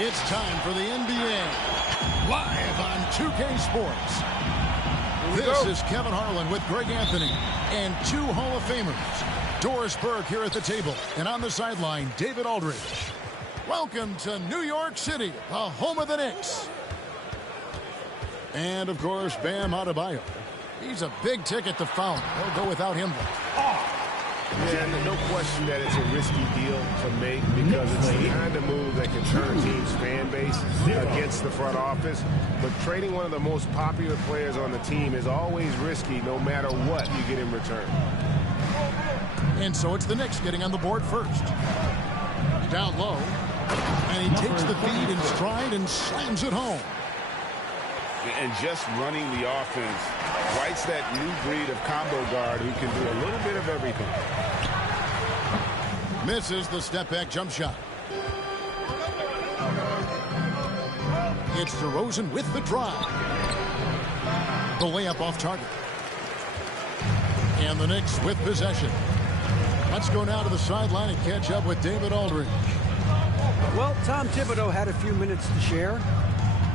It's time for the NBA, live on 2K Sports. This is Kevin Harlan with Greg Anthony and two Hall of Famers. Doris Burke here at the table, and on the sideline, David Aldridge. Welcome to New York City, the home of the Knicks. And, of course, Bam Adebayo. He's a big ticket to foul. They'll go without him. Yeah, no question that it's a risky deal to make because it's the kind of move that can turn a team's fan base against the front office. But trading one of the most popular players on the team is always risky no matter what you get in return. And so it's the Knicks getting on the board first. Down low. And he takes the feed in stride and slams it home. And just running the offense, White's that new breed of combo guard who can do a little bit of everything. Misses the step-back jump shot. It's DeRozan with the drive. The layup off target. And the Knicks with possession. Let's go now to the sideline and catch up with David Aldridge. Well, Tom Thibodeau had a few minutes to share.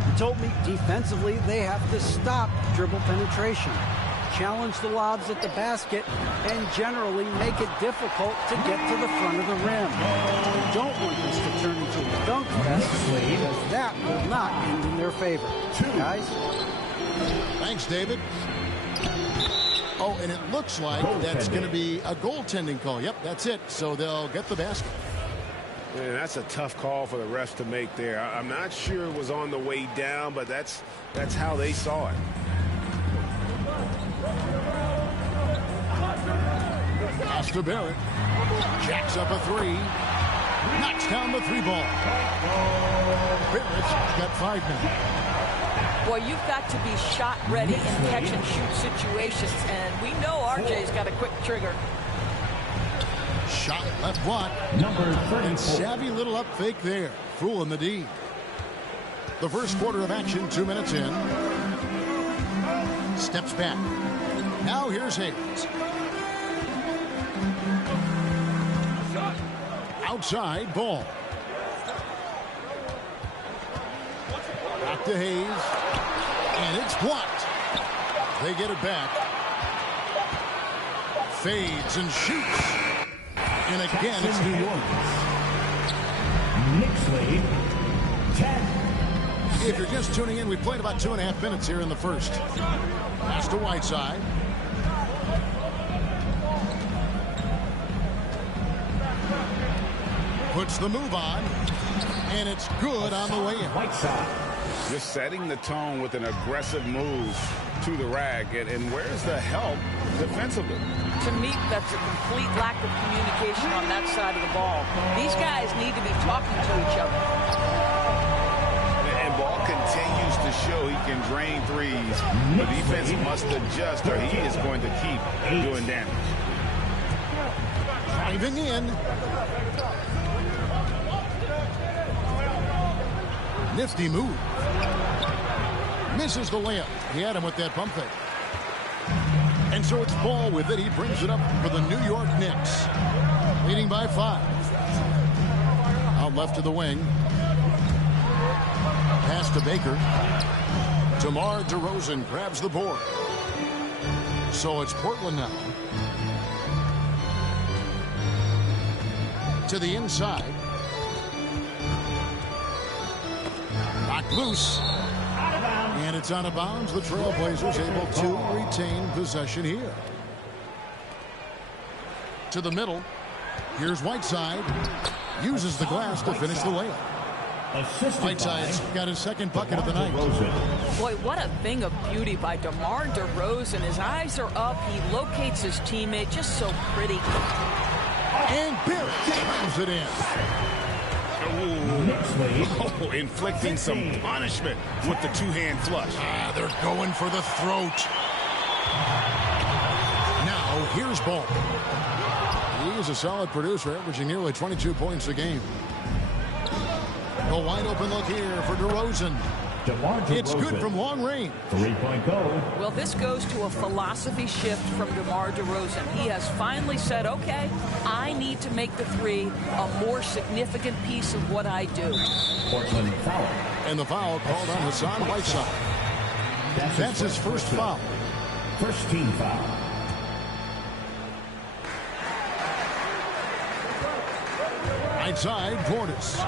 He told me defensively they have to stop dribble penetration, challenge the lobs at the basket, and generally make it difficult to get to the front of the rim. We don't want this to turn into a dunk fest because that will not end in their favor. Guys? Thanks, David. Oh, and it looks like that's going to be a goaltending call. Yep, that's it. So they'll get the basket. Man, that's a tough call for the refs to make there. I'm not sure it was on the way down, but that's how they saw it. Pass to Barrett. Jacks up a three. Knocks down the three ball. Barrett's got 5 now. Boy, you've got to be shot ready in catch-and-shoot situations, and we know RJ's got a quick trigger. Shot left block. And savvy little up fake there. Fooling the D. The first quarter of action, 2 minutes in. Steps back. Now here's Hayes. Outside ball. Back to Hayes. And it's blocked. They get it back. Fades and shoots. And again, it's New York. Knicks lead 10. If you're just tuning in, we played about 2.5 minutes here in the first. Pass to Whiteside. Puts the move on. And it's good on the way in. Whiteside. Just setting the tone with an aggressive move to the rack. And where's the help defensively? To me, that's a complete lack of communication on that side of the ball. These guys need to be talking to each other. And ball continues to show he can drain threes. The defense must adjust or he is going to keep doing damage. Driving in. Nifty move. Misses the layup. He had him with that pump fake. And so it's Ball with it. He brings it up for the New York Knicks. Leading by 5. Out left to the wing. Pass to Baker. DeMar DeRozan grabs the board. So it's Portland now. To the inside. Knocked loose. And it's out of bounds. The Trailblazers able to retain possession here. To the middle. Here's Whiteside. Uses the glass to finish the layup. Whiteside's got his second bucket of the night. Boy, what a thing of beauty by DeMar DeRozan. His eyes are up. He locates his teammate just so pretty. And Barrett slams it in. Oh, inflicting some punishment with the two-hand flush. They're going for the throat. Now, here's Ball. He is a solid producer, averaging nearly 22 points a game. A wide open look here for DeRozan. It's good from long range. Three-point goal. Well, this goes to a philosophy shift from DeMar DeRozan. He has finally said, okay, I need to make the three a more significant piece of what I do. Portland foul. And the foul called on Hassan Whiteside. That's his first foul. First team foul. Whiteside, Portis.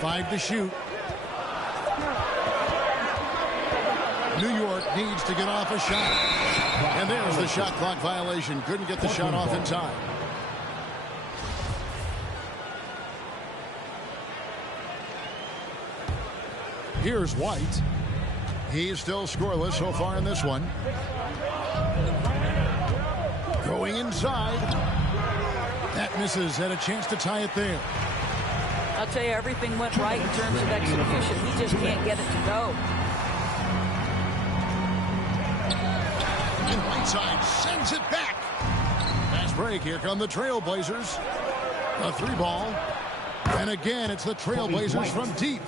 5 to shoot. New York needs to get off a shot. And there's the shot clock violation. Couldn't get the shot off in time. Here's White. He's still scoreless so far in this one. Going inside. That misses. Had a chance to tie it there. I'll tell you, everything went right in terms of execution. He just can't get it to go. And Whiteside sends it back. Fast break. Here come the Trailblazers. A 3-ball. And again, it's the Trailblazers from deep.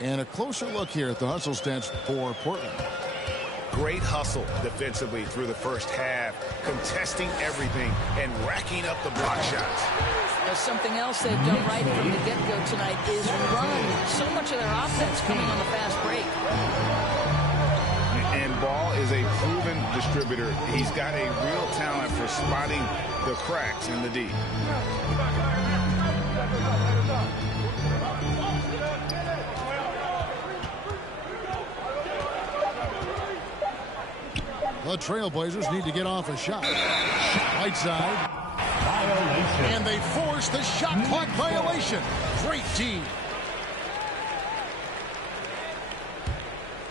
And a closer look here at the hustle stats for Portland. Great hustle defensively through the first half, contesting everything and racking up the block shots. Something else they've done right from the get-go tonight is run. So much of their offense coming on the fast break. And Ball is a proven distributor. He's got a real talent for spotting the cracks in the D. The Trailblazers need to get off a shot. Whiteside. Violation. And they force the shot clock violation. Great team.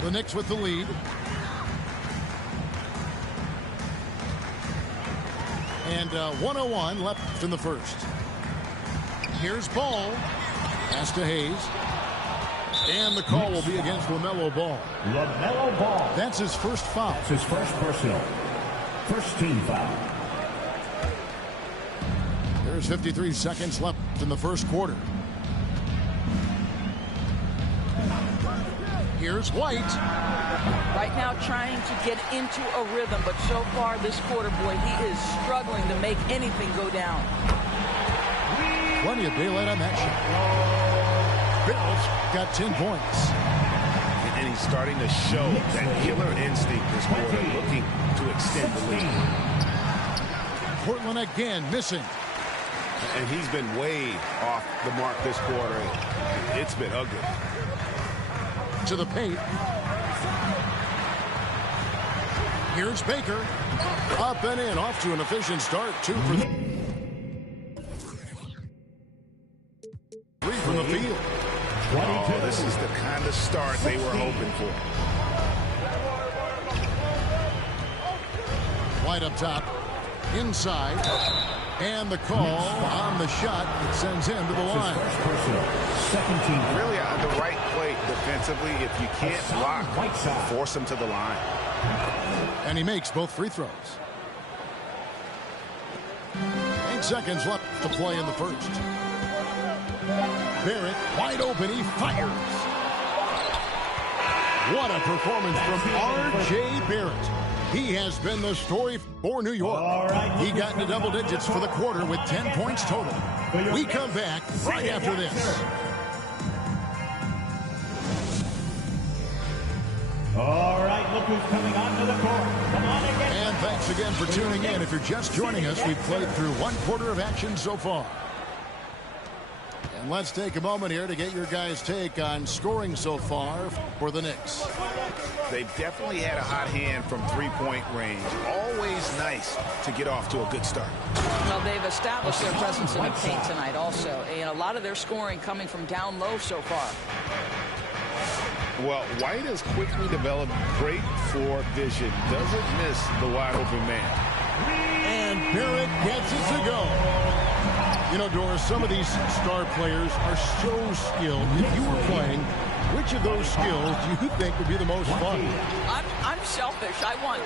The Knicks with the lead. And 1:01 left in the first. Here's Ball. Pass to Hayes. And the call will be against LaMelo Ball. LaMelo Ball. That's his first foul. That's his first personal. First team foul. There's 53 seconds left in the first quarter. Here's White. Right now trying to get into a rhythm, but so far this quarter, boy, he is struggling to make anything go down. Plenty of daylight on that shot. Bill's got 10 points. And he's starting to show that killer instinct this quarter, looking to extend the lead. Portland again missing. And he's been way off the mark this quarter. It's been ugly. To the paint. Here's Baker. Up and in. Off to an efficient start. 2 for 3 from the field. Oh, this is the kind of start they were hoping for. White up top. Inside. And the call on the shot that sends him to the line. Second team. Really on the right play defensively. If you can't block, force him to the line. And he makes both free throws. 8 seconds left to play in the first. Barrett wide open. He fires. What a performance from R.J. Barrett. He has been the story for New York. He got into double digits for the quarter with 10 points total. We come back right after this. All right, look who's coming onto the court. Come on again. And thanks again for tuning in. If you're just joining us, we've played through 1 quarter of action so far. And let's take a moment here to get your guys' take on scoring so far for the Knicks. They've definitely had a hot hand from three-point range. Always nice to get off to a good start. Well, they've established their presence in the paint tonight also. And a lot of their scoring coming from down low so far. Well, White has quickly developed great floor vision. Doesn't miss the wide-open man. And Barrett gets it to go. You know, Doris, some of these star players are so skilled. If you were playing, which of those skills do you think would be the most fun? I'm selfish. I want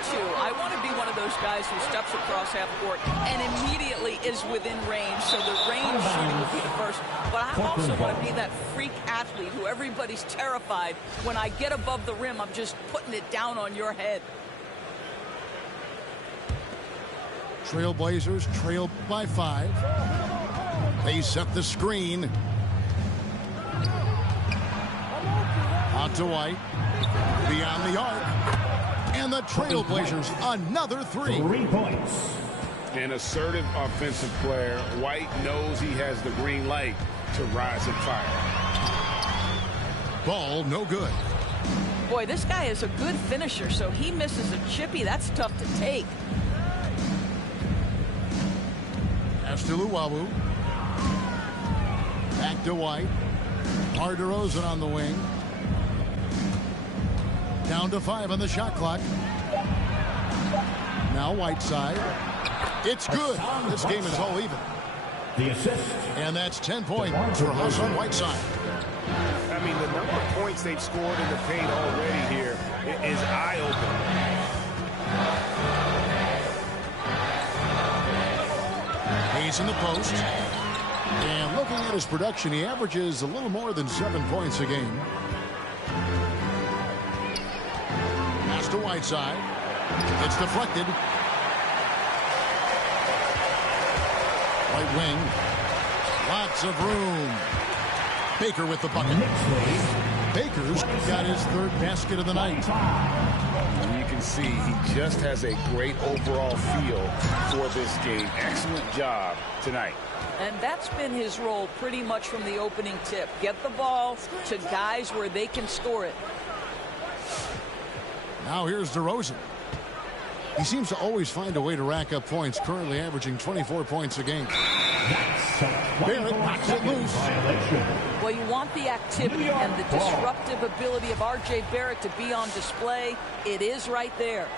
to be one of those guys who steps across half court and immediately is within range. So the range shooting would be the first. But I also want to be that freak athlete who everybody's terrified. When I get above the rim, I'm just putting it down on your head. Trailblazers trail by 5. They set the screen. Out to White. Beyond the arc. And the Trailblazers, another 3. 3 points. An assertive offensive player. White knows he has the green light to rise and fire. Ball no good. Boy, this guy is a good finisher, so he misses a chippy. That's tough to take. Pass to Luwawu. Back to White. DeMar DeRozan on the wing. Down to 5 on the shot clock. Now Whiteside. It's good. This game is all even. The assist. And that's 10 points for Hassan Whiteside. I mean, the number of points they've scored in the paint already here is eye-opening. He's in the post. And looking at his production, he averages a little more than 7 points a game. Pass to Whiteside. It's deflected. Right wing. Lots of room. Baker with the bucket. Baker's got his 3rd basket of the night. And you can see he just has a great overall feel for this game. Excellent job tonight. And that's been his role pretty much from the opening tip. Get the ball to guys where they can score it. Now here's DeRozan. He seems to always find a way to rack up points, currently averaging 24 points a game. Barrett knocks it loose. Well, you want the activity and the disruptive ability of R.J. Barrett to be on display. It is right there.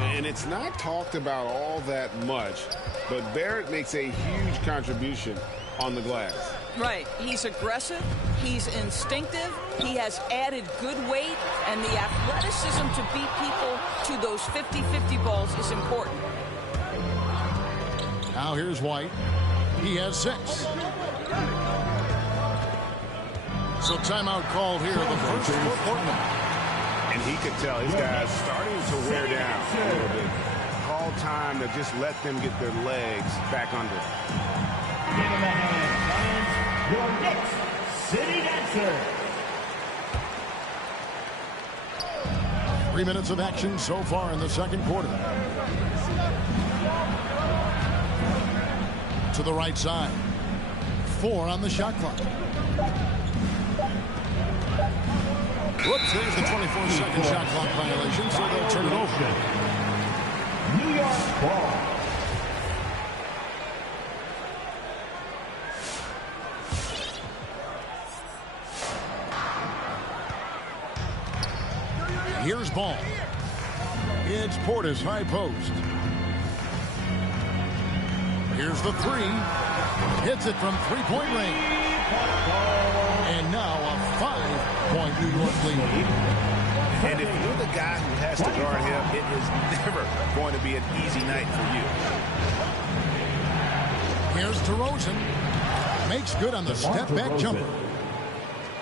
And it's not talked about all that much, but Barrett makes a huge contribution on the glass. Right. He's aggressive. He's instinctive. He has added good weight, and the athleticism to beat people to those 50-50 balls is important. Now here's White. He has 6. So timeout called here, the first for Portland. And he could tell his guys starting to wear down a little bit. Call time to just let them get their legs back under. Give him a hand, your Knicks City Dancer. 3 minutes of action so far in the second quarter. To the right side. 4 on the shot clock. Whoops, there's the 24-second shot clock violation, so they'll turn it over. New York ball. Here's Ball. It's Portis high post. Here's the 3. Hits it from 3-point range. And now a 5-point New York lead. And if you're the guy who has to guard him, it is never going to be an easy night for you. Here's DeRozan. Makes good on the step-back jumper.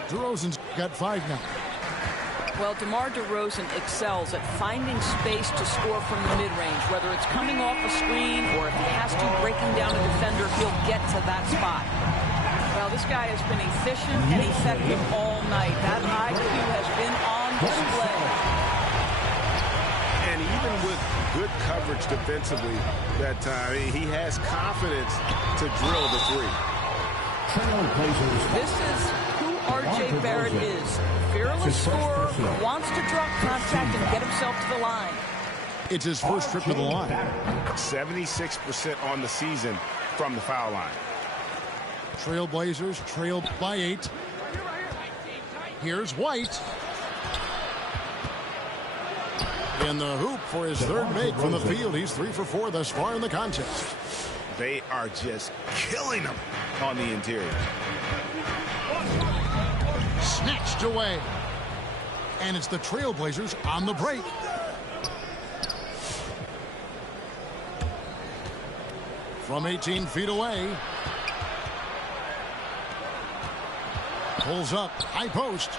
DeRozan's got 5 now. Well, DeMar DeRozan excels at finding space to score from the mid-range. Whether it's coming off a screen or if he has to breaking down a defender, he'll get to that spot. Well, this guy has been efficient and effective all night. That IQ has been on display. And even with good coverage defensively that time. He has confidence to drill the three. This is who R.J. Barrett is. Fearless scorer, wants to drop contact and get himself to the line. It's his first trip to the line. 76% on the season from the foul line. Trailblazers trailed by 8. Here's White. In the hoop for his third make from the field. He's 3 for 4 thus far in the contest. They are just killing him on the interior. Snatched away. And it's the Trailblazers on the break. From 18 feet away. Pulls up. High post.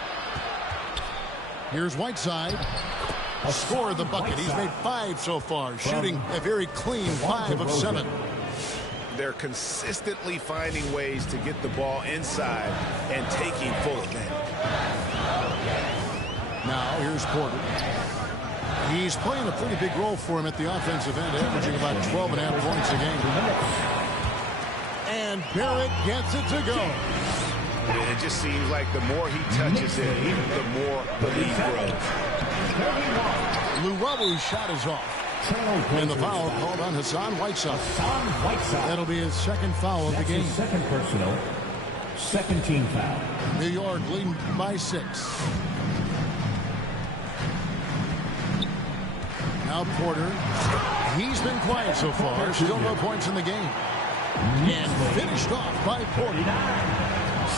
Here's Whiteside. Scored the bucket. He's made 5 so far. Shooting a very clean 5 of 7. They're consistently finding ways to get the ball inside and taking full advantage. Now here's Porter. He's playing a pretty big role for him at the offensive end, averaging about 12.5 points a game. And Barrett gets it to go. It just seems like the more he touches it, the more the lead grows. Nemoooo's shot is off. And the foul called on Hassan Whiteside. That'll be his second foul of the game. Second personal, second team foul. New York leading by 6. Now Porter. He's been quiet so far. Still no points in the game. And finished off by Porter.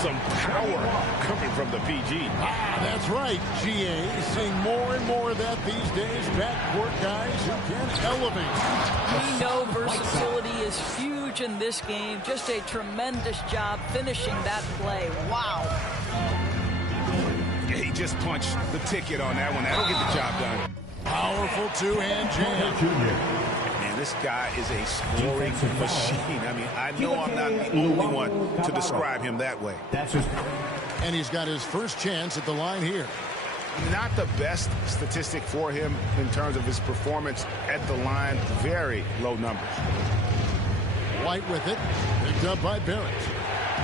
Some power coming from the PG. That's right, GA. Seeing more and more of that these days. Backcourt guys who can elevate. We know versatility is huge in this game. Just a tremendous job finishing that play. Wow. Yeah, he just punched the ticket on that one. That'll get the job done. Powerful two-hand jam. Man, this guy is a scoring machine. I mean, I know I'm not the only one to describe him that way. And he's got his first chance at the line here. Not the best statistic for him in terms of his performance at the line. Very low numbers. White with it. Picked up by Barrett.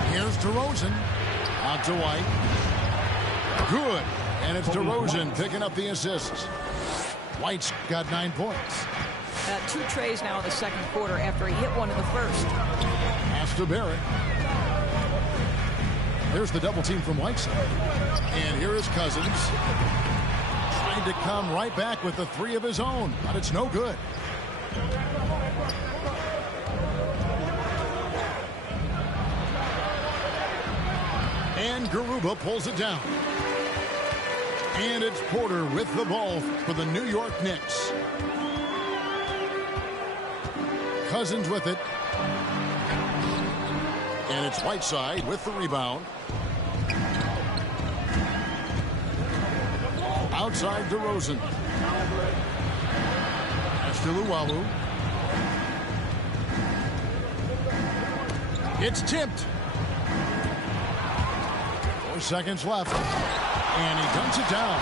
Here's DeRozan. Out to White. Good. And it's DeRozan picking up the assists. White's got 9 points. 2 trays now in the second quarter after he hit one in the first. Pass to Barrett. There's the double team from Whiteside. And here is Cousins. Trying to come right back with the 3 of his own, but it's no good. And Garuba pulls it down. And it's Porter with the ball for the New York Knicks. Cousins with it. And it's Whiteside with the rebound. Outside DeRozan. That's to Luwawu. It's tipped. 4 seconds left. And he dunks it down.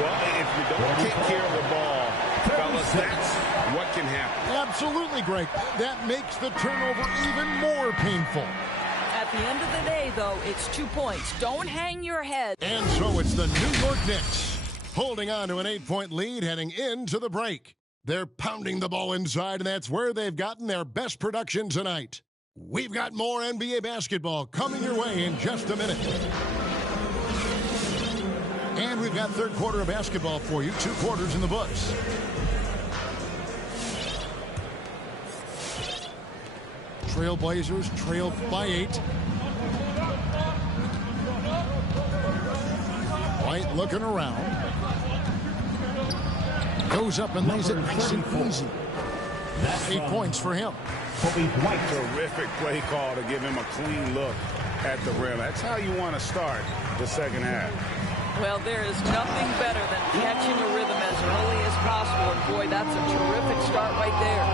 Well, if you don't take care of the ball, fellas, that's what can happen. Absolutely, Greg. That makes the turnover even more painful. At the end of the day, though, it's 2 points. Don't hang your head. And so it's the New York Knicks holding on to an 8-point lead heading into the break. They're pounding the ball inside, and that's where they've gotten their best production tonight. We've got more NBA basketball coming your way in just a minute. And we've got third quarter of basketball for you. 2 quarters in the books. Trailblazers trail by 8. White looking around. Goes up and lays it nice and easy. 8 points for him. Terrific play call to give him a clean look at the rim. That's how you want to start the second half. Well, there is nothing better than catching a rhythm as early as possible. And boy, that's a terrific start right there.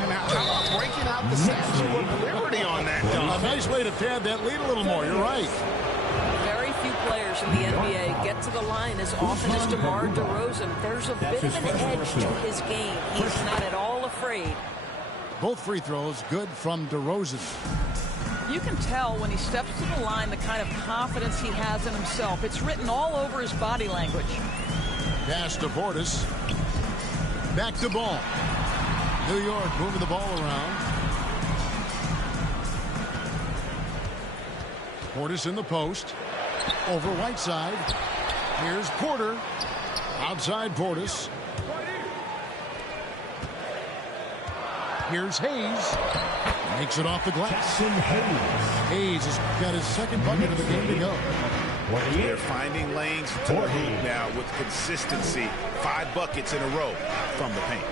And how about breaking out the Statue of Liberty on that dunk? A nice way to pad that lead a little more. You're right. Very few players in the NBA get to the line as often as DeMar DeRozan. There's a bit of an edge to his game. He's not at all afraid. Both free throws good from DeRozan. You can tell when he steps to the line the kind of confidence he has in himself. It's written all over his body language. Pass to Portis. Back to Ball. New York moving the ball around. Portis in the post. Over Whiteside. Here's Porter. Outside Portis. Here's Hayes. Makes it off the glass. Hayes has got his second bucket of the game to go. They're finding lanes to the hoop now with consistency. 5 buckets in a row from the paint.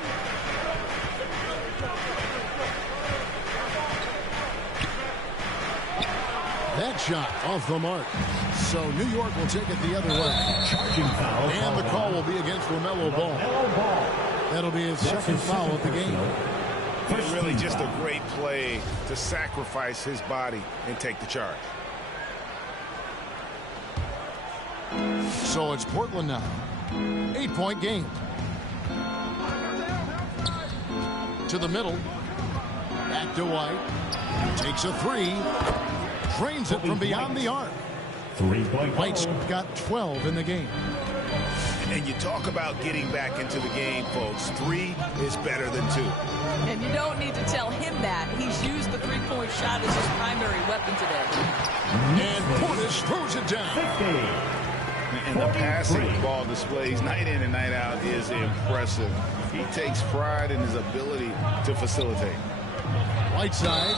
That shot off the mark. So New York will take it the other way. Charging foul. And the call will be against LaMelo Ball. That'll be his second foul of the game. Really just a great play to sacrifice his body and take the charge. So it's Portland now. 8-point game. To the middle. Back to White. Takes a three. Drains it from beyond the arc. 3-point. White's got 12 in the game. And you talk about getting back into the game, folks. 3 is better than 2. And you don't need to tell him that. He's used the three-point shot as his primary weapon today. And Portis throws it down. 50. And the passing ball displays night in and night out is impressive. He takes pride in his ability to facilitate. Whiteside.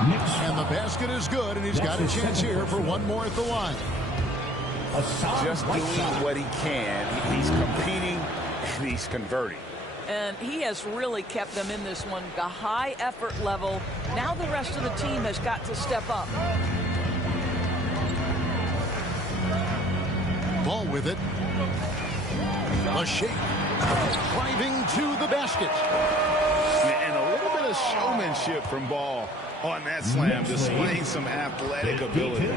And the basket is good, and he's got a chance here for one more at the line. Just doing what he can. He's competing, and he's converting. And he has really kept them in this one. The high effort level. Now the rest of the team has got to step up. Ball with it. A shake. Driving to the basket. And a little bit of showmanship from Ball on that slam, displaying some athletic ability.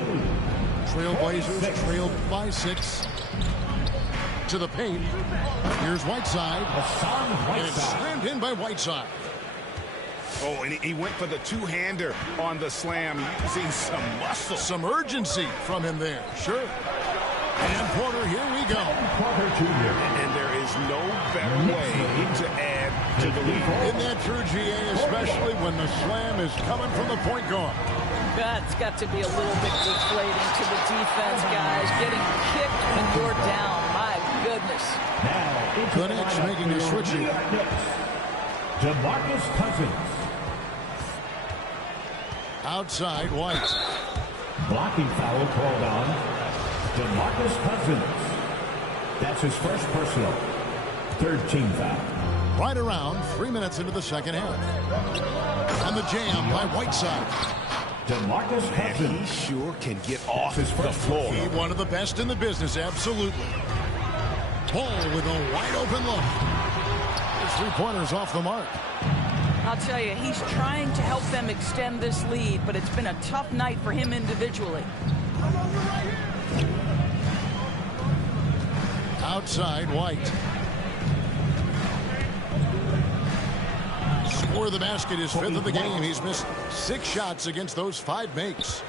Trailblazers trailed by 6. To the paint. Here's Whiteside. And it's slammed in by Whiteside. Oh, and he went for the two-hander on the slam, using some muscle. Some urgency from him there. Sure. And Porter, here we go. Porter Jr. And there is no better way to add to the lead. Isn't that true, GA? Especially when the slam is coming from the point guard. That's got to be a little bit deflating to the defense, guys. Getting kicked when you're down. My goodness. Now, The Knicks making the switch here. DeMarcus Cousins. Outside, White. Blocking foul called on DeMarcus Cousins. That's his first personal. 3rd team foul. Right around 3 minutes into the second half. And the jam by Whiteside. DeMarcus And he Cousins. sure can get off the floor. He one of the best in the business, absolutely. Ball with a wide open look. His 3-pointers off the mark. I'll tell you, he's trying to help them extend this lead, but it's been a tough night for him individually. Outside, White. Score of the basket is 5th of the game. He's missed 6 shots against those 5 makes.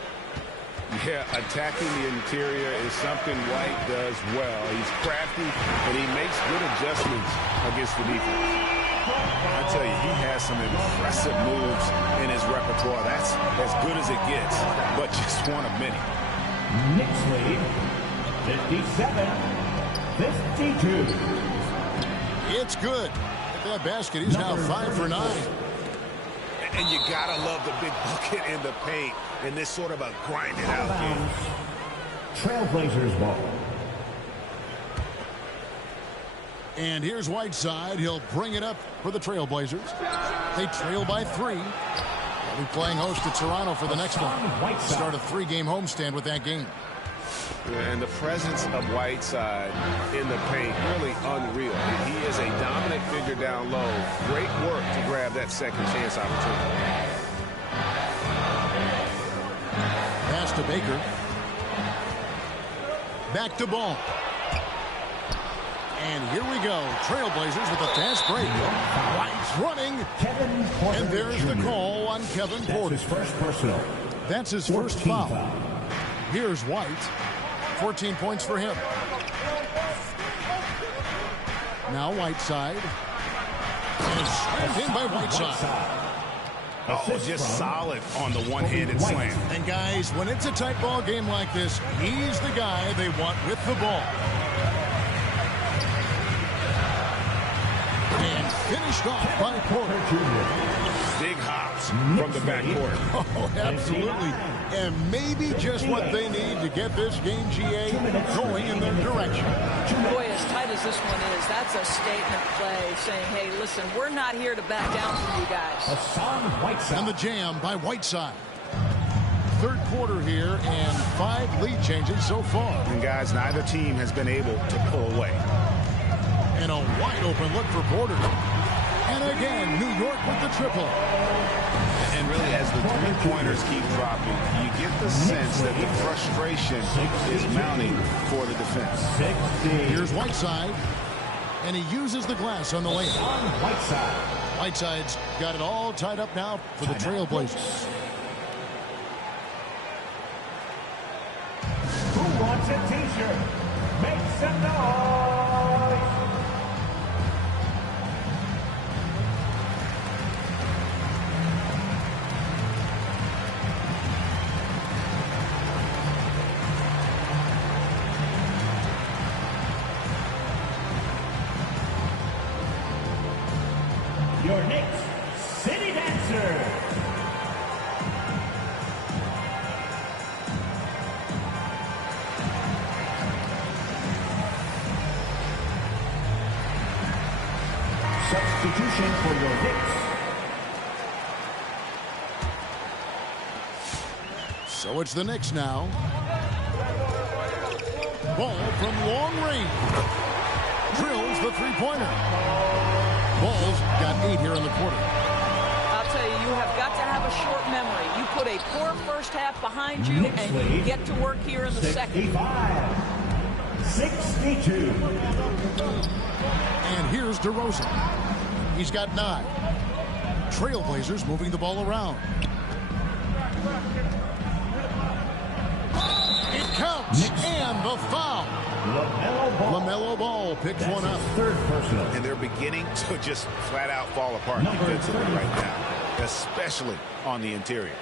Yeah, attacking the interior is something White does well. He's crafty, and he makes good adjustments against the defense. I tell you, he has some impressive moves in his repertoire. That's as good as it gets, but just one of many. Knicks lead 57-52. It's good. At that basket, he's now 5 for 9. And you gotta love the big bucket in the paint in this sort of a grinded out game. Trailblazers ball. And here's Whiteside. He'll bring it up for the Trailblazers. They trail by 3. They'll be playing host to Toronto for the next one. Start a 3-game homestand with that game. And the presence of Whiteside in the paint, really unreal. He is a dominant figure down low. Great work to grab that second chance opportunity. Pass to Baker. Back to ball. And here we go. Trailblazers with a fast break. White's running. And there's the call on Kevin Porter. That's his first personal. That's his first foul. Here's White. 14 points for him. Now Whiteside. And slammed in by Whiteside. Oh, just solid on the one-handed slam. And guys, when it's a tight ball game like this, he's the guy they want with the ball. And finished off by Porter Jr. Big hops from the backcourt. Oh, absolutely. And maybe just what they need to get this game, GA, going in their direction. Boy, as tight as this one is, that's a statement play saying, hey, listen, we're not here to back down from you guys. And the jam by Whiteside. Third quarter here and 5 lead changes so far. And guys, neither team has been able to pull away. And a wide open look for Porter. And again, New York with the triple. And really, as the three-pointers keep dropping, you get the sense that the frustration is mounting for the defense. Here's Whiteside. And he uses the glass on the layup. Whiteside's got it all tied up now for the Trailblazers. Who wants a t-shirt? Make some noise! Your next city dancer. Substitution for your Knicks. So it's the Knicks now. Ball from long range. Drills the three-pointer. Ball's got 8 here in the quarter. I'll tell you, you have got to have a short memory. You put a poor first half behind you, and you get to work here in the second. 62. And here's DeRozan. He's got 9. Trailblazers moving the ball around. It counts. And the foul. LaMelo Ball picks one up. Third personal. And they're beginning to just flat out fall apart defensively right now, especially on the interior.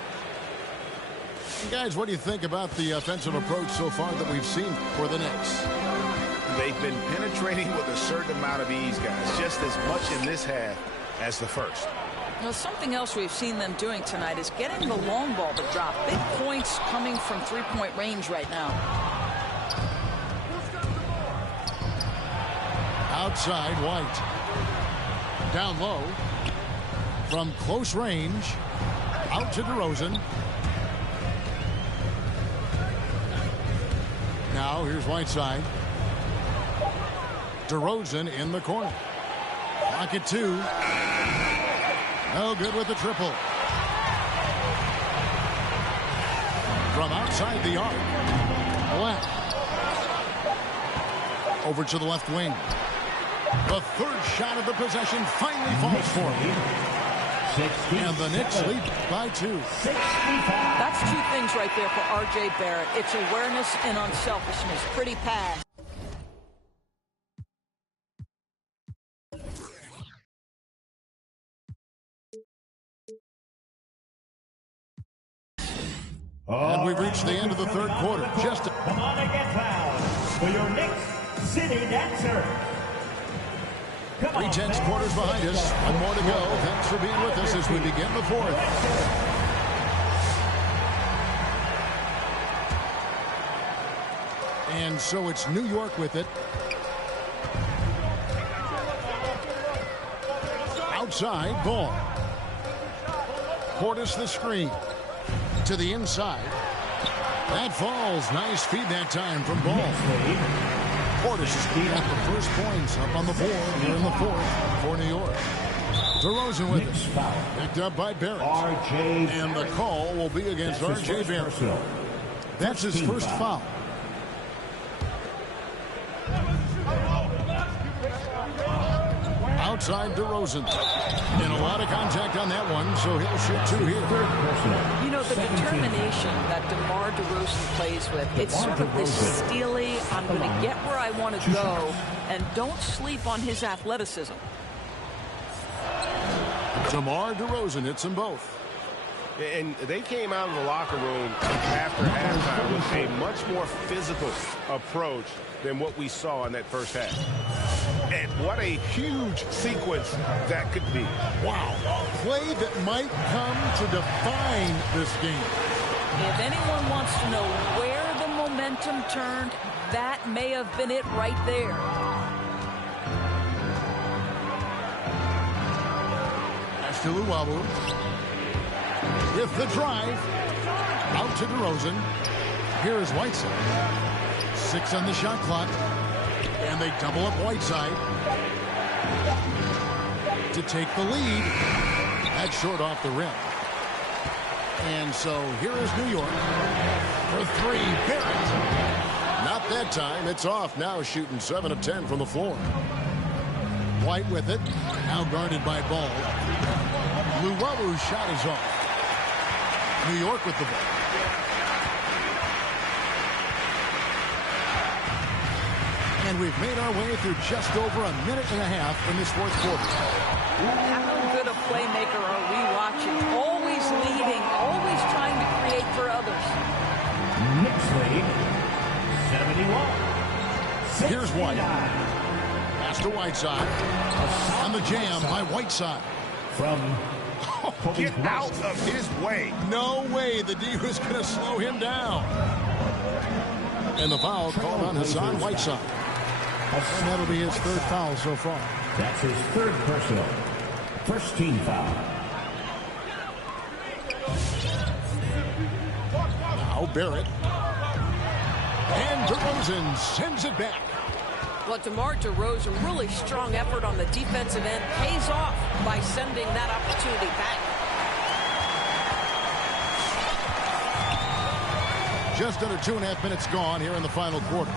And guys, what do you think about the offensive approach so far that we've seen for the Knicks? They've been penetrating with a certain amount of ease, guys, just as much in this half as the first. Now, something else we've seen them doing tonight is getting the long ball to drop. Big points coming from three-point range right now. Outside, White. Down low. From close range. Out to DeRozan. Now, here's Whiteside. DeRozan in the corner. Clock at 2. No good with the triple. From outside the arc. Left. Over to the left wing. The third shot of the possession finally falls for him. And the Knicks lead by 2. That's 2 things right there for R.J. Barrett. It's awareness and unselfishness. Pretty pass. And we've reached the end of the third quarter. Come on and get loud for your Knicks city dancer. 3 tenths quarters behind us. 1 more to go. Thanks for being with us as we begin the fourth. And so it's New York with it. Outside, Ball. Portis the screen. To the inside. That falls. Nice feed that time from Ball. Portis has got the first points up on the board here in the fourth for New York. DeRozan with it. Picked up by Barrett. And the call will be against R.J. Barrett. That's his first foul. outside DeRozan. And a lot of contact on that one, so he'll shoot 2 here. You know, the determination that DeMar DeRozan plays with, it's sort of this steely, I'm going to get where I want to go, and don't sleep on his athleticism. DeMar DeRozan hits them both. And they came out of the locker room after halftime with a much more physical approach than what we saw in that first half. And what a huge sequence that could be. Wow. Play that might come to define this game. If anyone wants to know where the momentum turned, that may have been it right there. Nemoooo with the drive. Out to DeRozan. Here is Whiteside. 6 on the shot clock. And they double up Whiteside to take the lead. That's short off the rim. And so here is New York for 3. Barrett. Not that time. It's off now, shooting 7 of 10 from the floor. White with it. Now guarded by Ball. Nemoooo's shot is off. New York with the ball. And we've made our way through just over a minute and a half in this fourth quarter. How good a playmaker are we watching? Always leading, always trying to create for others. Next lead, 71. Here's White. Pass to Whiteside. On the jam by Whiteside. From Get out of his way. No way the D was going to slow him down. And the foul called on Hassan Whiteside. And that'll be his 3rd foul so far. That's his 3rd personal. First team foul. Now Barrett. And DeRozan sends it back. Well, DeMar DeRozan, really strong effort on the defensive end, pays off by sending that opportunity back. Just under 2.5 minutes gone here in the final quarter.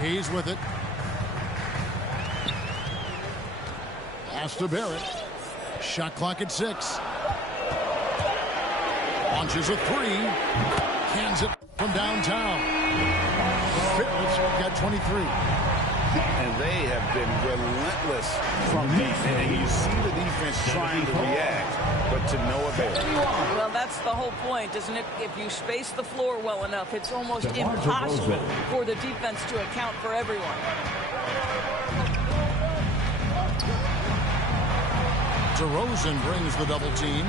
He's with it. Pass to Barrett. Shot clock at 6. Launches a 3. Cans it from downtown. Barrett's got 23. And they have been relentless from deep. And you see the defense trying to react, but to no avail. Well, that's the whole point, isn't it? If you space the floor well enough, it's almost impossible for the defense to account for everyone. DeRozan brings the double team.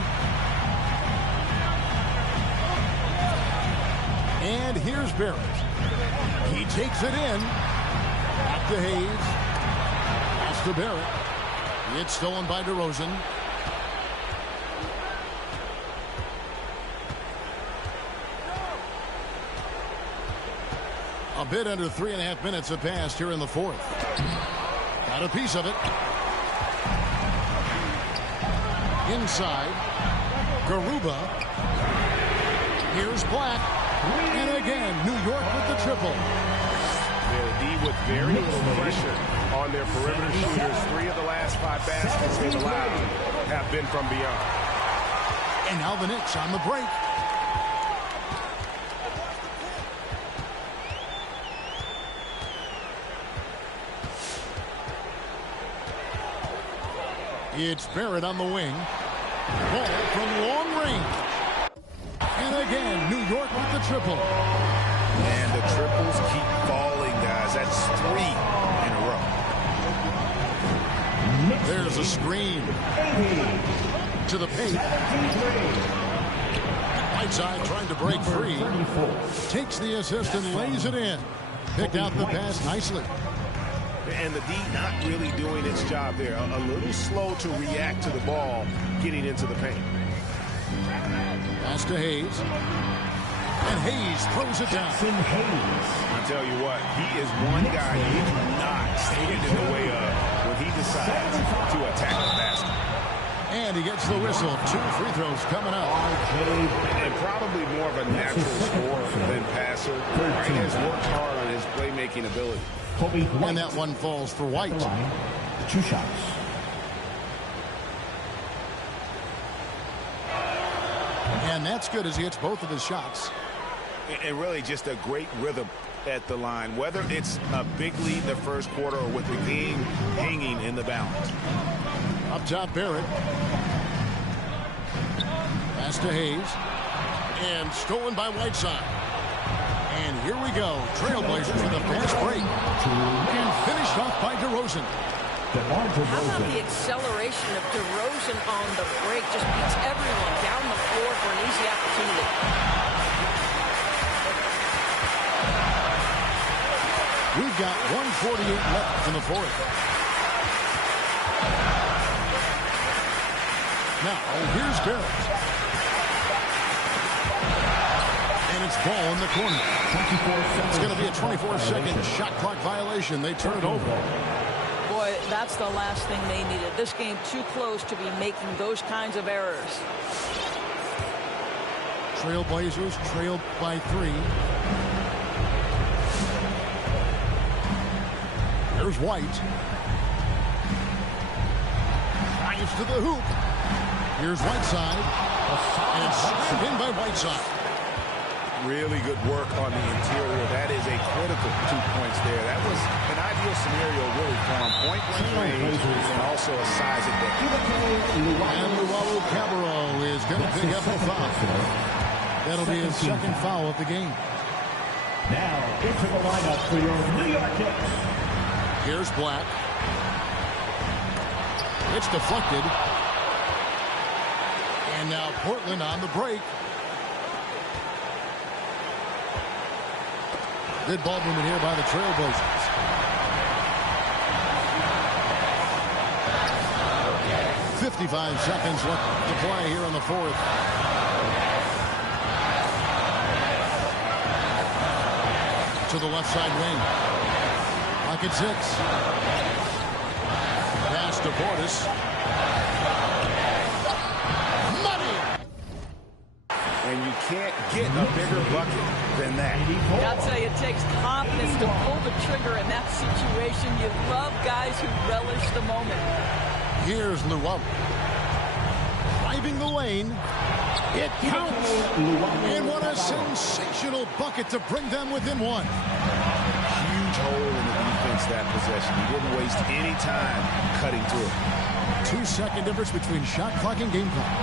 And here's Barrett. He takes it in. Back to Hayes. Pass to Barrett. It's stolen by DeRozan. A bit under 3.5 minutes have passed here in the fourth. Got a piece of it. Inside. Garuba. Here's Black. And again, New York with the triple. The D with very little pressure on their perimeter shooters. 3 of the last 5 baskets they've allowed have been from beyond. And now the Knicks on the break. It's Barrett on the wing. Ball from long range. And again, New York with the triple. And the triples keep falling, guys. That's 3 in a row. There's a screen. To the paint. Whiteside trying to break free. Takes the assist and lays it in. Picked out the pass nicely. And the D not really doing its job there. A little slow to react to the ball getting into the paint. Pass to Hayes. And Hayes throws it down. I tell you what, he is one guy you do not stand in the way of when he decides to attack the basket. And he gets the whistle. 2 free throws coming up. And probably more of a natural scorer than passer. He has worked hard on his playmaking ability. And that one falls for White. 2 shots. And that's good as he hits both of his shots. And really just a great rhythm at the line, whether it's a big lead in the first quarter or with the game hanging in the balance. Up top, Barrett. Pass to Hayes. And stolen by Whiteside. And here we go. Trailblazers with a fast break. And finished off by DeRozan. How about the acceleration of DeRozan on the break? Just beats everyone down the floor for an easy opportunity. We've got 1:48 left in the fourth. Now, here's Barrett. And it's ball in the corner. It's going to be a 24-second shot clock violation. They turn it over. Boy, that's the last thing they needed. This game too close to be making those kinds of errors. Trailblazers trailed by 3. There's White. Drives to the hoop. Here's Whiteside. And it's slammed in by Whiteside. Really good work on the interior. That is a critical 2 points there. That was an ideal scenario really for him. Point blank range and also a size advantage. And Nemoooo Cabarro is going to pick up the foul. That'll be his second foul of the game. Now into the lineup for your New York Knicks. Here's Black. It's deflected. And now Portland on the break. Good ball movement here by the Trailblazers. .55 seconds left to play here in the fourth. To the left side wing. Lock at 6. Pass to Portis. Money! And you can't get a bigger bucket than that. I'll tell you, it takes confidence to pull the trigger in that situation. You love guys who relish the moment. Here's Luau. Driving the lane. It counts. And what a sensational bucket to bring them within 1. Huge hole in the defense that possession. He didn't waste any time cutting through it. 2-second difference between shot clock and game clock.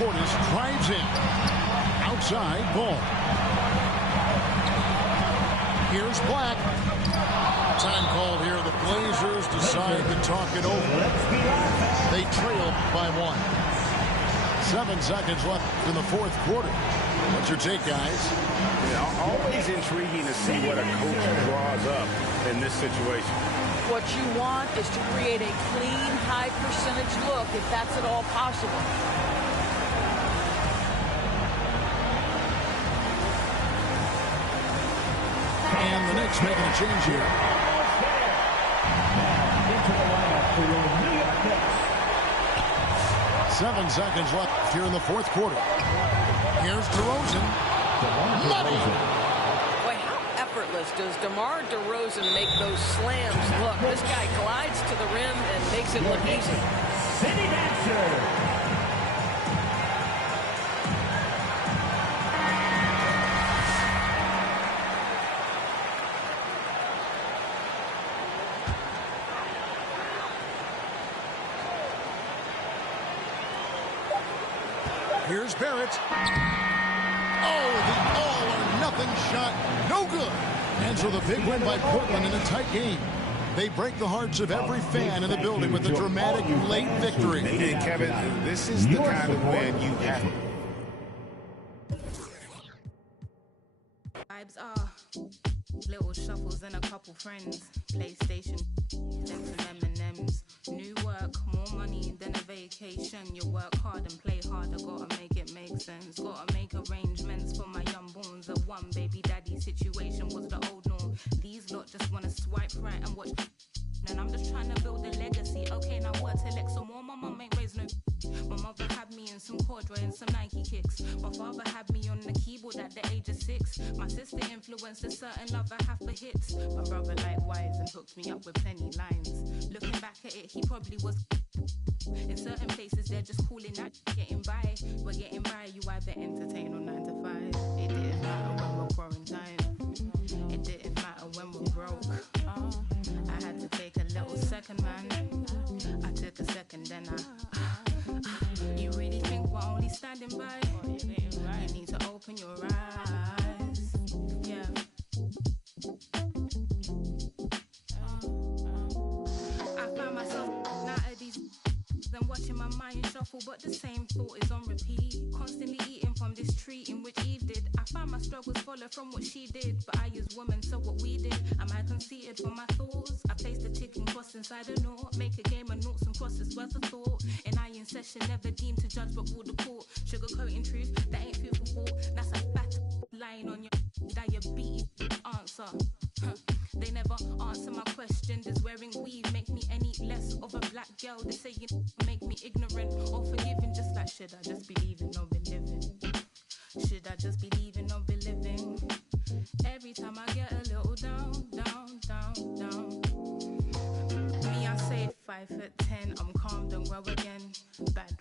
Portis drives in. Outside ball. Here's Black. Time called here. The Blazers decide to talk it over. They trail by 1. 7 seconds left in the fourth quarter. What's your take, guys? Yeah, always intriguing to see what a coach draws up in this situation. What you want is to create a clean, high-percentage look, if that's at all possible. And the Knicks making a change here. Into the lineup for your New York Knicks. 7 seconds left here in the fourth quarter. Here's DeRozan. Money! Boy, how effortless does DeMar DeRozan make those slams look? This guy glides to the rim and makes it look easy. City Dancer. Here's Barrett. Oh, the all-or-nothing shot. No good. And so the big win by Portland in a tight game. They break the hearts of every fan in the building with a dramatic late victory. And Kevin, this is the kind of win you have. Vibes are little shuffles and a couple friends. PlayStation, them some M&Ms. New work, more money than a vacation. You work hard and play harder, gotta make it make sense. Gotta make arrangements for my young borns. A one baby daddy situation was the old norm. These lot just wanna swipe right and watch. And I'm just trying to build a legacy. Okay, now what to elect some more? My mum ain't raised no. My mother had me in some corduroy and some Nike kicks. My father had me on the keyboard at the age of 6. My sister influenced a certain love I have for hits. My brother likewise and hooked me up with plenty lines. Looking back at it, he probably was. In certain places, they're just calling that getting by. We're getting by, you either entertain or 9 to 5. It didn't matter when we're quarantined. It didn't matter when we're broke. I had to take a little second, man. I took a second, then you really think we're only standing by? You need to open your eyes. Yeah. I found myself out of these then watching my mind shuffle, but the same thought is on repeat. Constantly eating from this tree in which Eve did. I found my struggles follow from what she did, but I is woman, so what we did. Am I conceited for my thoughts? I placed a ticking cross inside a knot. Make a game of noughts and crosses worth of thought. And I in session, never deemed to judge but rule the court. Sugarcoating truth, that ain't food for thought. That's a fat lying on your diabetes answer. They never answer my question. Does wearing weave make me any less of a black girl? They say you make me ignorant or forgiving. Just like, should I just be leaving or be living? Should I just be leaving or be living? Every time I get a little down, down, down, down. Me, I say 5'10", I'm calm, don't grow again. Bad